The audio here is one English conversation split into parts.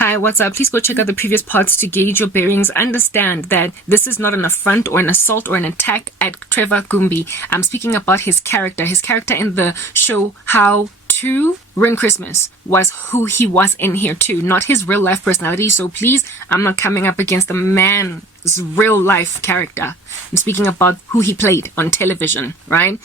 Hi, what's up? Please go check out the previous parts to gauge your bearings. Understand that this is not an affront or an assault or an attack at Trevor Gumbi. I'm speaking about his character. His character in the show How to Ruin Christmas was who he was in here too, not his real life personality. So please, I'm not coming up against the man's real life character. I'm speaking about who he played on television, right?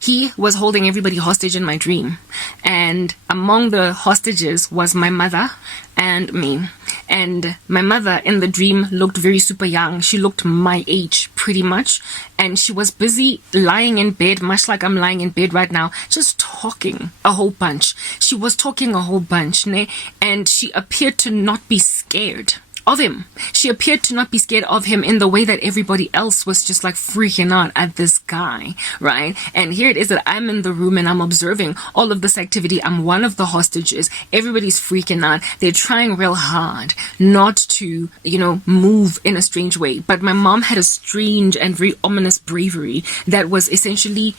He was holding everybody hostage in my dream. And among the hostages was my mother and me. And my mother in the dream looked very super young. She looked my age pretty much. And she was busy lying in bed, much like I'm lying in bed right now, just talking a whole bunch. She was talking a whole bunch, ne? And she appeared to not be scared of him. She appeared to not be scared of him in the way that everybody else was just like freaking out at this guy, right? And here it is that I'm in the room and I'm observing all of this activity. I'm one of the hostages. Everybody's freaking out. They're trying real hard not to, move in a strange way. But my mom had a strange and very ominous bravery that was essentially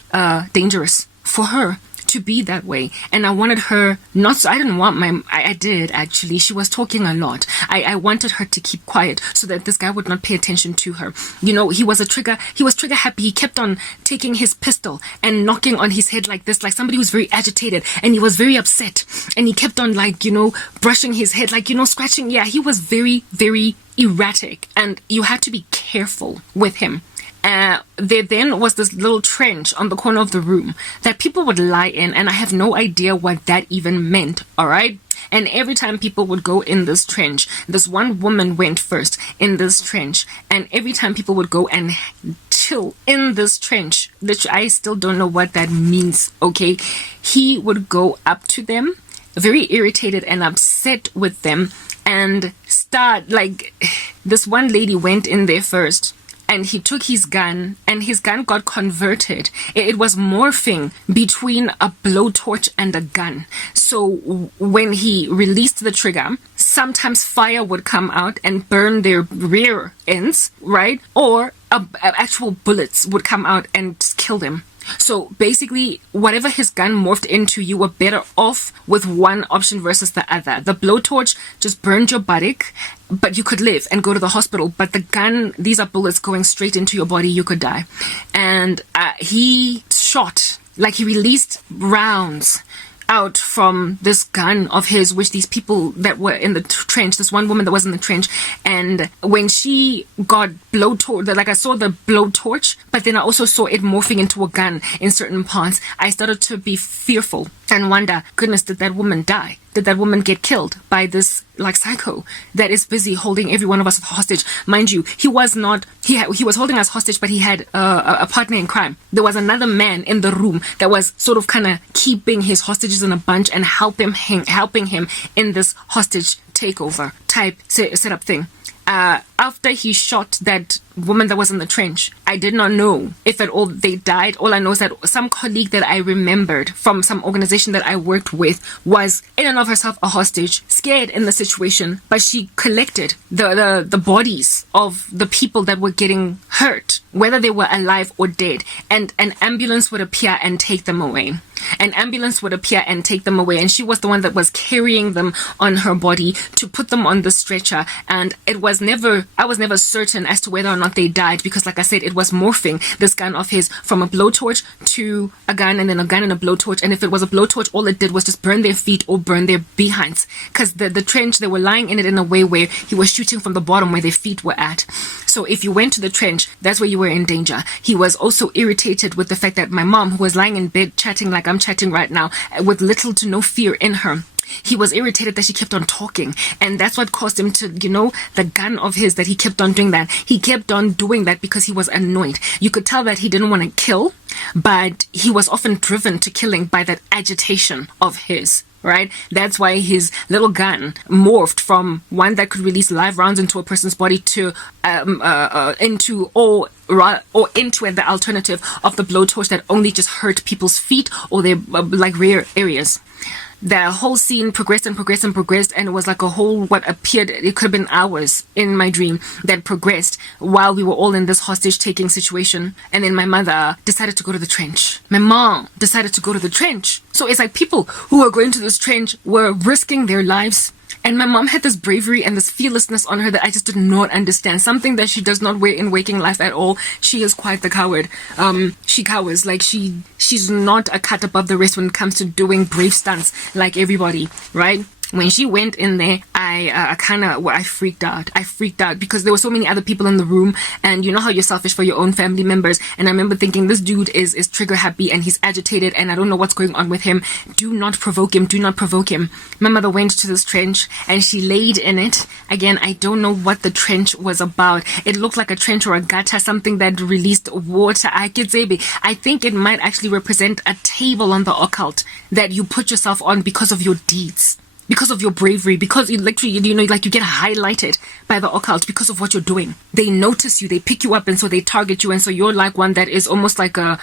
dangerous for her to be that way. And I wanted her not so, I did actually. She was talking a lot. I wanted her to keep quiet so that this guy would not pay attention to her. He was trigger happy. He kept on taking his pistol and knocking on his head like this, like somebody who's very agitated, and he was very upset, and he kept on brushing his head, scratching. Yeah, he was very, very erratic, and you had to be careful with him. There then was this little trench on the corner of the room that people would lie in, and I have no idea what that even meant, all right? And every time people would go in this trench, this one woman went first in this trench, and every time people would go and chill in this trench, which I still don't know what that means, okay? He would go up to them, very irritated and upset with them, and start, this one lady went in there first, and he took his gun, and his gun got converted. It was morphing between a blowtorch and a gun. So when he released the trigger, sometimes fire would come out and burn their rear ends, right? Or actual bullets would come out and kill them. So basically, whatever his gun morphed into, you were better off with one option versus the other. The blowtorch just burned your buttock, but you could live and go to the hospital. But the gun, these are bullets going straight into your body, you could die. And he shot, he released rounds out from this gun of his, which these people that were in the trench, this one woman that was in the trench, and when she got blowtorch, I saw the blowtorch, but then I also saw it morphing into a gun in certain parts. I started to be fearful and wonder, goodness, did that woman die? Did that woman get killed by this psycho that is busy holding every one of us hostage? Mind you, he was was holding us hostage, but he had a partner in crime. There was another man in the room that was sort of kind of keeping his hostages in a bunch and helping him in this hostage takeover type setup thing. After he shot that woman that was in the trench, I did not know if at all they died. All I know is that some colleague that I remembered from some organization that I worked with was in and of herself a hostage, scared in the situation, but she collected the bodies of the people that were getting hurt, whether they were alive or dead, and an ambulance would appear and take them away. An ambulance would appear and take them away, and she was the one that was carrying them on her body to put them on the stretcher. And I was never certain as to whether or not they died, because like I said, it was morphing this gun of his from a blowtorch to a gun, and then a gun and a blowtorch. And if it was a blowtorch, all it did was just burn their feet or burn their behinds, because the trench, they were lying in it in a way where he was shooting from the bottom where their feet were at. So if you went to the trench, that's where you were in danger. He was also irritated with the fact that my mom, who was lying in bed chatting like I'm chatting right now, with little to no fear in her, he was irritated that she kept on talking, and that's what caused him to, the gun of his, that he kept on doing that. He kept on doing that because he was annoyed. You could tell that he didn't want to kill, but he was often driven to killing by that agitation of his. Right? That's why his little gun morphed from one that could release live rounds into a person's body to into the alternative of the blowtorch that only just hurt people's feet or their rear areas. The whole scene progressed and progressed and progressed, and it was like a whole, what appeared, it could have been hours in my dream that progressed while we were all in this hostage taking situation. And then my mother decided to go to the trench. My mom decided to go to the trench. So it's like people who were going to this trench were risking their lives And my mom had this bravery and this fearlessness on her that I just did not understand. Something that she does not wear in waking life at all. She is quite the coward. She cowers. Like she's not a cut above the rest when it comes to doing brave stunts like everybody, right? When she went in there, I freaked out. I freaked out because there were so many other people in the room, and you know how you're selfish for your own family members. And I remember thinking, this dude is trigger happy and he's agitated, and I don't know what's going on with him. Do not provoke him. Do not provoke him. My mother went to this trench and she laid in it. Again, I don't know what the trench was about. It looked like a trench or a gutter, something that released water. I think it might actually represent a table on the occult that you put yourself on because of your deeds, because of your bravery, because you literally, like you get highlighted by the occult because of what you're doing. They notice you, they pick you up, and so they target you, and so you're like one that is almost like a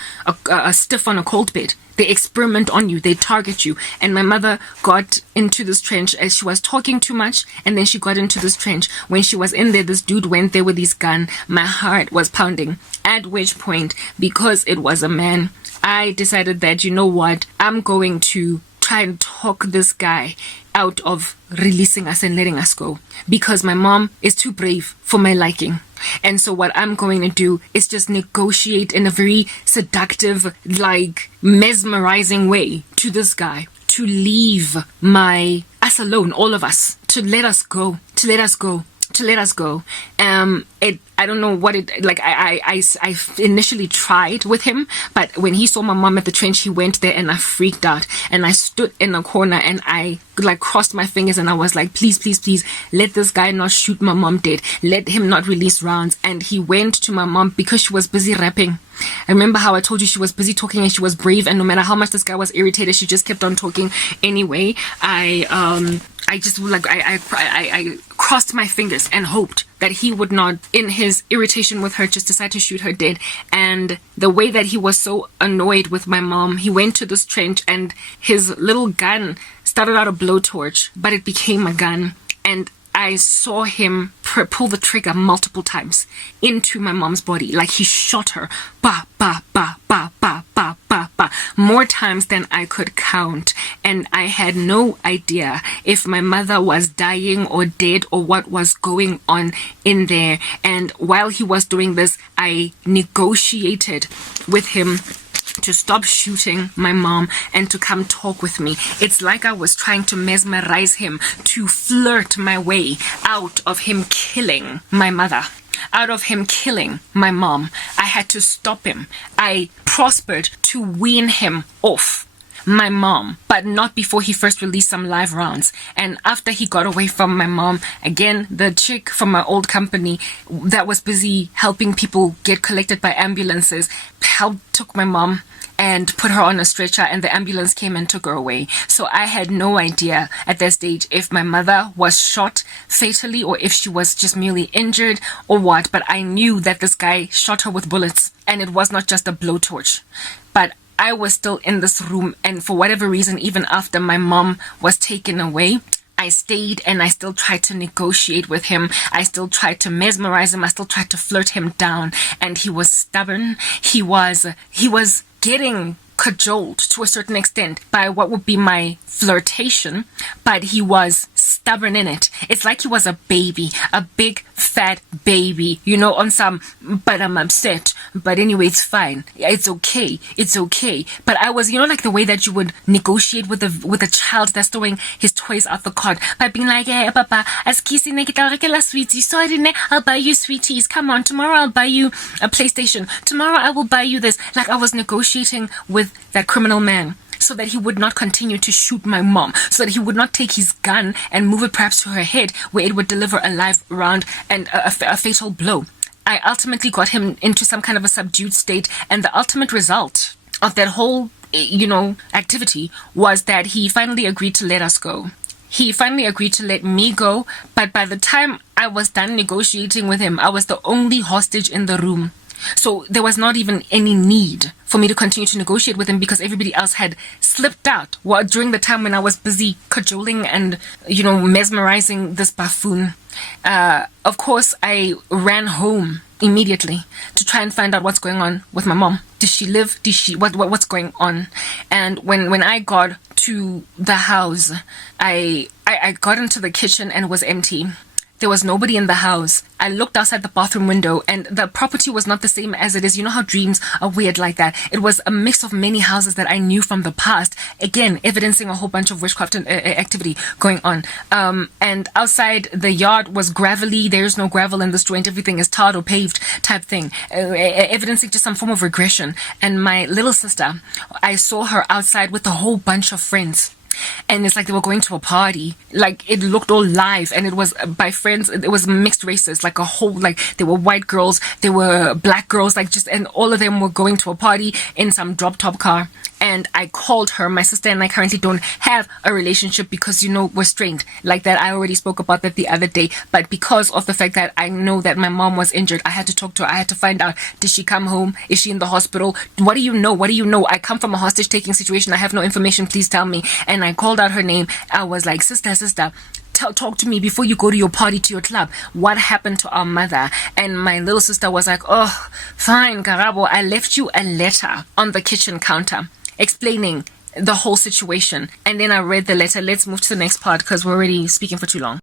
stiff on a cold bed. They experiment on you, they target you. And my mother got into this trench as she was talking too much, and then she got into this trench. When she was in there, this dude went there with his gun. My heart was pounding. At which point, because it was a man, I decided that, you know what, I'm going to try and talk this guy out of releasing us and letting us go, because my mom is too brave for my liking. And so what I'm going to do is just negotiate in a very seductive, like mesmerizing way to this guy to leave us alone, all of us, to let us go. I don't know what it, like, I initially tried with him, but when he saw my mom at the trench, he went there and I freaked out, and I stood in a corner and I like crossed my fingers and I was like, please, please, please, let this guy not shoot my mom dead. Let him not release rounds. And he went to my mom because she was busy rapping. I remember how I told you she was busy talking and she was brave, and no matter how much this guy was irritated, she just kept on talking anyway. I just like I crossed my fingers and hoped that he would not, in his irritation with her, just decide to shoot her dead. And the way that he was so annoyed with my mom, he went to this trench and his little gun started out a blowtorch, but it became a gun. And I saw him pull the trigger multiple times into my mom's body. Like he shot her. Ba, ba, ba, ba, ba, ba, ba, ba. More times than I could count. And I had no idea if my mother was dying or dead or what was going on in there. And while he was doing this, I negotiated with him to stop shooting my mom and to come talk with me. It's like I was trying to mesmerize him, to flirt my way out of him killing my mother, out of him killing my mom. I had to stop him. I prospered to wean him off my mom, but not before he first released some live rounds. And after he got away from my mom, again, the chick from my old company that was busy helping people get collected by ambulances took my mom and put her on a stretcher, and the ambulance came and took her away. So I had no idea at that stage if my mother was shot fatally or if she was just merely injured or what, but I knew that this guy shot her with bullets and it was not just a blowtorch. But I was still in this room, and for whatever reason, even after my mom was taken away, I stayed and I still tried to negotiate with him. I still tried to mesmerize him. I still tried to flirt him down, and he was stubborn. He was getting cajoled to a certain extent by what would be my flirtation, but he was stubborn in it. It's like he was a baby, a big fat baby, on some, but I'm upset, but anyway, it's fine, it's okay. But I was, like the way that you would negotiate with a child that's throwing his toys out the cart by being like, hey papa, as kissing sweeties, sorry, I'll buy you sweeties, come on, tomorrow I'll buy you a PlayStation, tomorrow I will buy you this. Like I was negotiating with that criminal man so that he would not continue to shoot my mom, so that he would not take his gun and move it perhaps to her head where it would deliver a live round and a fatal blow. I ultimately got him into some kind of a subdued state, and the ultimate result of that whole, activity was that he finally agreed to let us go. He finally agreed to let me go, but by the time I was done negotiating with him, I was the only hostage in the room. So there was not even any need for me to continue to negotiate with him because everybody else had slipped out during the time when I was busy cajoling and, mesmerizing this buffoon. Of course, I ran home immediately to try and find out what's going on with my mom. Does she live? What's going on? And when I got to the house, I got into the kitchen and it was empty. There was nobody in the house. I looked outside the bathroom window and the property was not the same as it is. You know how dreams are weird like that. It was a mix of many houses that I knew from the past. Again, evidencing a whole bunch of witchcraft and activity going on. And outside the yard was gravelly. There's no gravel in this joint. Everything is tarred or paved type thing. Evidencing just some form of regression. And my little sister, I saw her outside with a whole bunch of friends. And it's like they were going to a party. Like, it looked all live, and it was by friends. It was mixed races, like a whole, like, there were white girls, there were black girls, and all of them were going to a party in some drop top car. And I called her. My sister and I currently don't have a relationship because, we're strained like that. I already spoke about that the other day. But because of the fact that I know that my mom was injured, I had to talk to her. I had to find out, did she come home? Is she in the hospital? What do you know? What do you know? I come from a hostage taking situation. I have no information. Please tell me. And I called out her name. I was like, sister, talk to me before you go to your party, to your club. What happened to our mother? And my little sister was like, oh, fine, Karabo, I left you a letter on the kitchen counter explaining the whole situation. And then I read the letter. Let's move to the next part because we're already speaking for too long.